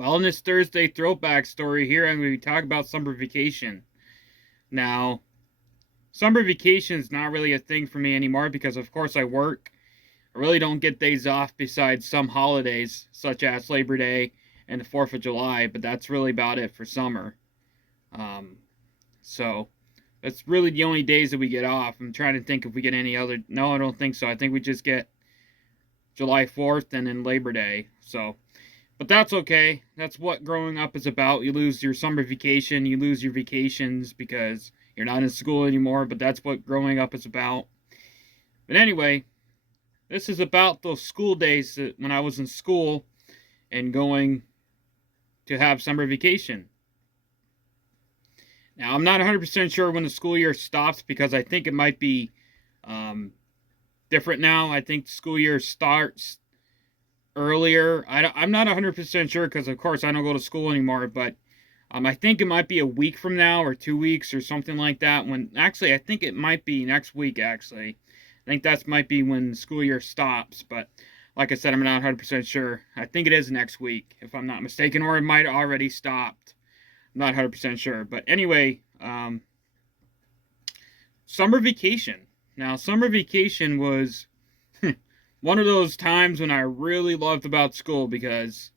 Well, in this Thursday throwback story here, I'm going to be talking about summer vacation. Now, summer vacation is not really a thing for me anymore because, of course, I work. I really don't get days off besides some holidays, such as Labor Day and the 4th of July, but that's really about it for summer. Um, so, that's really the only days that we get off. I'm trying to think if we get any other. No, I don't think so. I think we just get July 4th and then Labor Day. So, but that's okay. That's what growing up is about. You lose your summer vacation, you lose your vacations because you're not in school anymore, but that's what growing up is about. But anyway, this is about those school days that when I was in school and going to have summer vacation. Now, I'm not 100% sure when the school year stops because I think it might be different now. I think the school year starts earlier. I'm not 100% sure because, of course, I don't go to school anymore, but I think it might be a week from now or 2 weeks or something like that. Actually, I think it might be next week, actually. I think that might be when the school year stops, but like I said, I'm not 100% sure. I think it is next week, if I'm not mistaken, or it might have already stopped. I'm not 100% sure. But anyway, summer vacation. Now, summer vacation was one of those times when I really loved about school because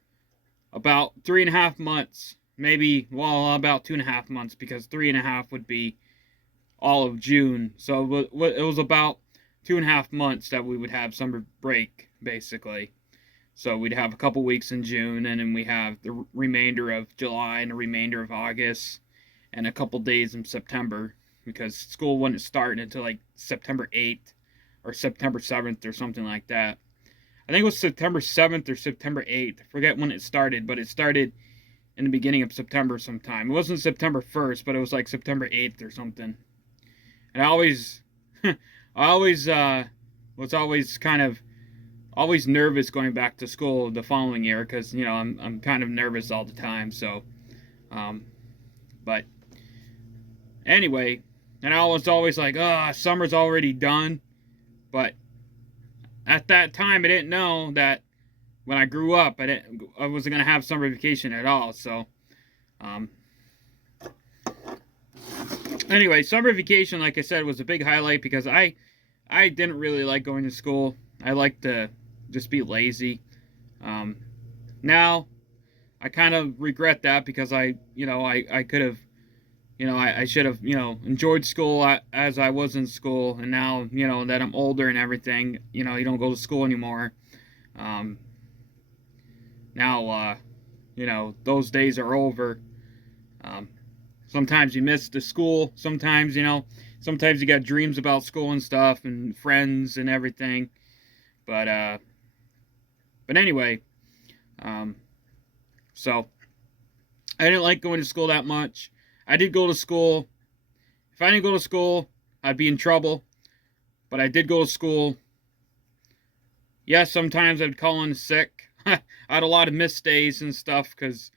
about 3.5 months, maybe, well, about 2.5 months, because 3.5 would be all of June. So it was about 2.5 months that we would have summer break, basically. So we'd have a couple weeks in June, and then we have the remainder of July and the remainder of August, and a couple days in September, because school wouldn't start until like September 8th or September 7th or something like that. I think it was September 7th or September 8th. I forget when it started, but it started in the beginning of September sometime. It wasn't September 1st, but it was like September 8th or something. And I always, I always was always nervous going back to school the following year because I'm kind of nervous all the time. So, but anyway, and I was always like, oh, summer's already done. But at that time, I didn't know that when I grew up, I wasn't gonna have summer vacation at all. So, um, anyway, summer vacation, like I said, was a big highlight because I didn't really like going to school. I liked to just be lazy. Now I kind of regret that because I could have, I should have, enjoyed school as I was in school, and now, that I'm older and everything, you don't go to school anymore. Now, those days are over. Sometimes you miss the school. Sometimes you got dreams about school and stuff and friends and everything. But anyway, so I didn't like going to school that much. I did go to school. If I didn't go to school, I'd be in trouble. But I did go to school. Yes, sometimes I'd call in sick. I had a lot of missed days and stuff because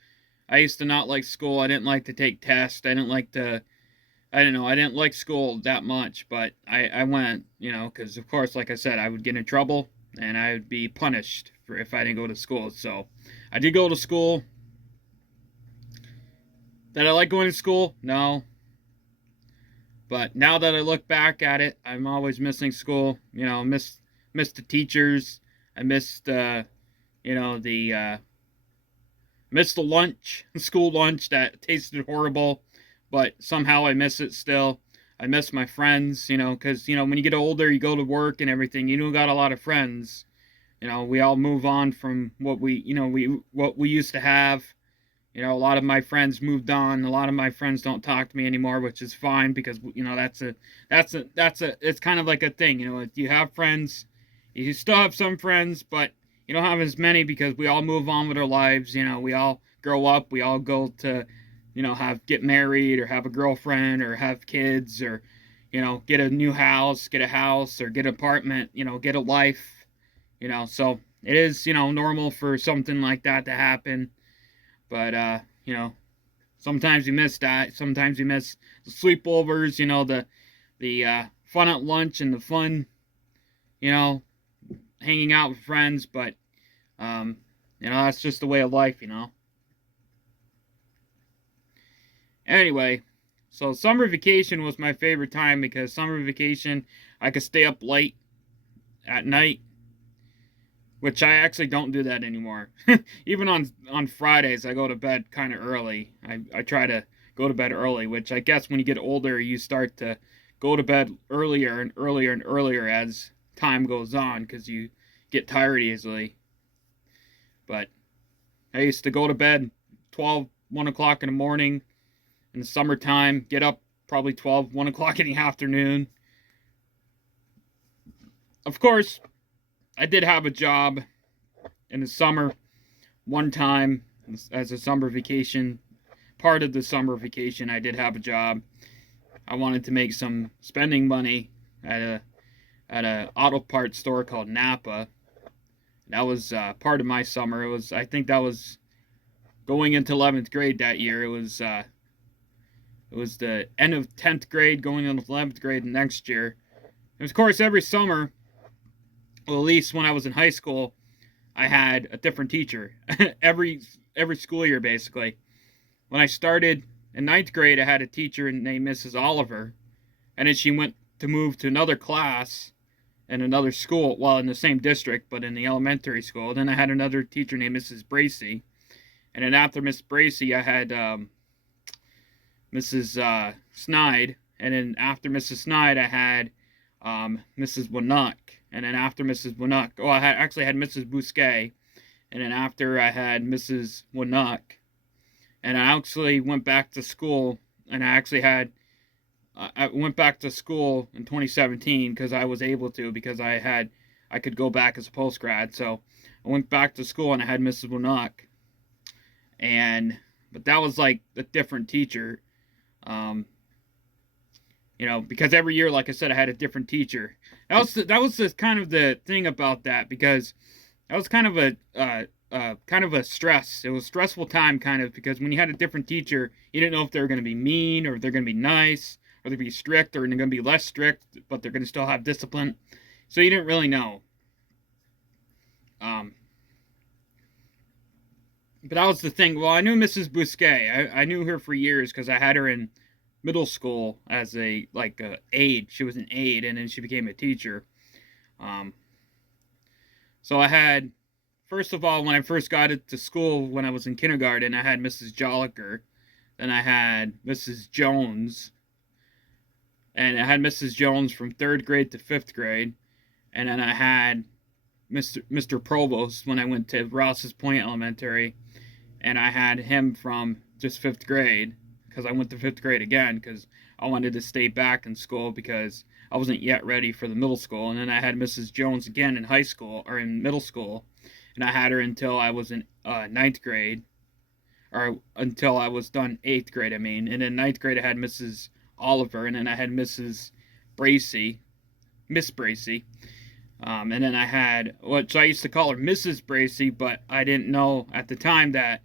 I used to not like school. I didn't like to take tests. I didn't like to, I don't know, I didn't like school that much. But I went, because of course, like I said, I would get in trouble and I would be punished for if I didn't go to school. So I did go to school. Did I like going to school? No. But now that I look back at it, I'm always missing school. Miss the teachers. I missed missed the lunch, school lunch that tasted horrible, but somehow I miss it still. I miss my friends, because when you get older, you go to work and everything. You don't got a lot of friends. We all move on from what we used to have. A lot of my friends moved on. A lot of my friends don't talk to me anymore, which is fine because it's kind of like a thing. If you have friends, you still have some friends, but you don't have as many because we all move on with our lives. We all grow up. We all go to, get married or have a girlfriend or have kids or, get a new house, get a house or get an apartment, get a life, so it is, normal for something like that to happen. But, sometimes you miss that. Sometimes you miss the sleepovers, the fun at lunch and the fun, hanging out with friends. But, that's just the way of life. Anyway, so summer vacation was my favorite time because summer vacation, I could stay up late at night, which I actually don't do that anymore. Even on Fridays, I go to bed kind of early. I try to go to bed early, which I guess when you get older, you start to go to bed earlier and earlier and earlier as time goes on because you get tired easily. But I used to go to bed 12, 1 o'clock in the morning in the summertime, get up probably 12, 1 o'clock in the afternoon. Of course, I did have a job in the summer one time as a summer vacation. Part of the summer vacation, I did have a job. I wanted to make some spending money at a auto parts store called Napa. That was part of my summer. I think that was going into 11th grade that year. It was the end of 10th grade, going into 11th grade next year. And of course, every summer, well, at least when I was in high school, I had a different teacher every school year, basically. When I started in 9th grade, I had a teacher named Mrs. Oliver, and then she went to move to another class in another school, well, in the same district, but in the elementary school. Then I had another teacher named Mrs. Bracy, and then after Miss Bracy, I had Mrs. Snide, and then after Mrs. Snide, I had Mrs. Winnock, and then after Mrs. Winnock, I had Mrs. Bousquet, and then after I had Mrs. Winnock, and I actually went back to school, and I went back to school in 2017 because I was able to, because I could go back as a post-grad, so I went back to school and I had Mrs. Winnock, but that was like a different teacher, because every year, like I said, I had a different teacher. That was the kind of the thing about that, because that was kind of a stress. It was a stressful time, kind of, because when you had a different teacher, you didn't know if they were going to be mean, or if they're going to be nice, or they're going to be strict, or they're going to be less strict, but they're going to still have discipline. So you didn't really know. But that was the thing. Well, I knew Mrs. Bousquet. I knew her for years because I had her in middle school as a aide. She was an aide, and then she became a teacher. So I had, first of all, when I first got to school, when I was in kindergarten, I had Mrs. Jolliker. Then I had Mrs. Jones. And I had Mrs. Jones from 3rd grade to 5th grade. And then I had Mr. Provost when I went to Rouse's Point Elementary. And I had him from just 5th grade, because I went to 5th grade again, because I wanted to stay back in school because I wasn't yet ready for the middle school. And then I had Mrs. Jones again in high school, or in middle school. And I had her until I was in 9th grade, or until I was done 8th grade, I mean. And in 9th grade, I had Mrs. Oliver, and then I had Miss Bracy. And then I had, which I used to call her Mrs. Bracy, but I didn't know at the time that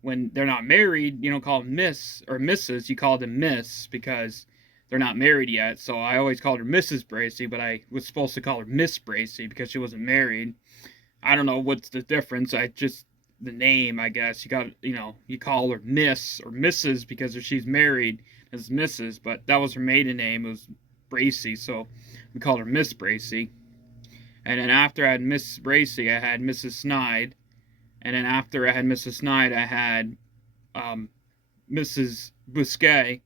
when they're not married, you don't call them Miss or Mrs., you call them Miss, because they're not married yet. So I always called her Mrs. Bracy, but I was supposed to call her Miss Bracy because she wasn't married. I don't know what's the difference. The name, I guess. You call her Miss or Mrs. because if she's married, it's Mrs., but that was her maiden name. It was Bracy, so we called her Miss Bracy. And then after I had Miss Bracy, I had Mrs. Snide. And then after I had Mrs. Snide, I had Mrs. Bousquet.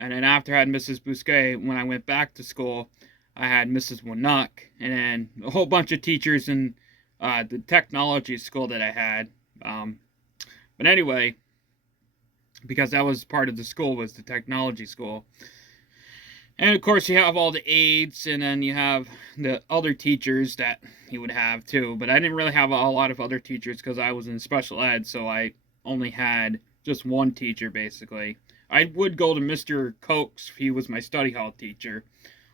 And then after I had Mrs. Bousquet, when I went back to school, I had Mrs. Winnock. And then a whole bunch of teachers in the technology school that I had. But anyway, because that was part of the school, was the technology school. And of course you have all the aides, and then you have the other teachers that you would have too. But I didn't really have a lot of other teachers because I was in special ed, so I only had just one teacher basically. I would go to Mr. Cokes, he was my study hall teacher,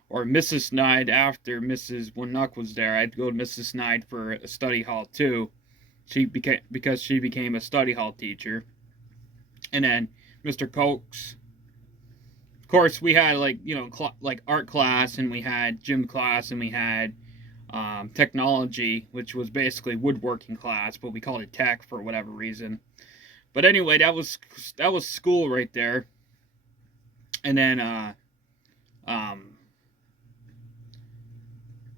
or Mrs. Snide after Mrs. Winnock was there. I'd go to Mrs. Snide for a study hall too. Because she became a study hall teacher. And then Mr. Cokes, of course, we had like art class, and we had gym class, and we had technology, which was basically woodworking class, but we called it tech for whatever reason. But anyway, that was school right there. And then, of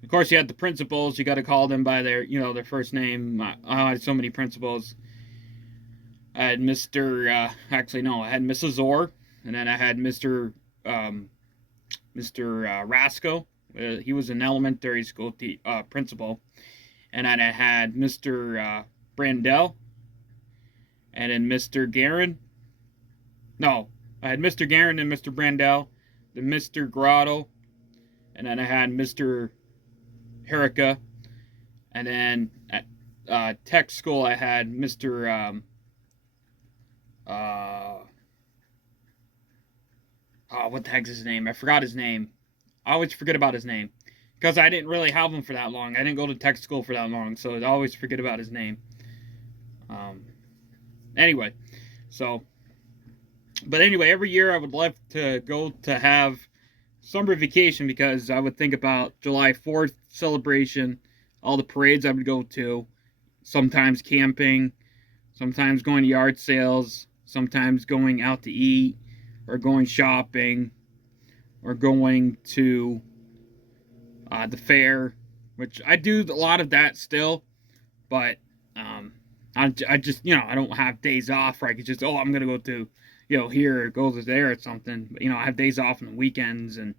course, you had the principals. You got to call them by their, their first name. I had so many principals. I had Mr. Actually, no, I had Mrs. Orr, and then I had Mr. Rasco. He was an elementary school principal, and then I had Mr. Brandell, and then Mr. Guerin. No, I had Mr. Guerin and Mr. Brandell, then Mr. Grotto, and then I had Mr. Herrica, and then at tech school I had Mr. What the heck's his name? I forgot his name. I always forget about his name because I didn't really have him for that long. I didn't go to tech school for that long, so I always forget about his name. Anyway, so, but anyway, every year I would love to go to have summer vacation because I would think about July 4th celebration, all the parades I would go to, sometimes camping, sometimes going to yard sales, sometimes going out to eat, or going shopping, or going to the fair, which I do a lot of that still, but I just, I don't have days off where I could just, I'm going to go to, here or go to there or something. But, I have days off on the weekends and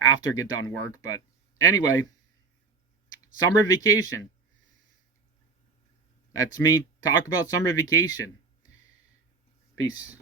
after I get done work. But anyway, summer vacation. That's me talk about summer vacation. Peace.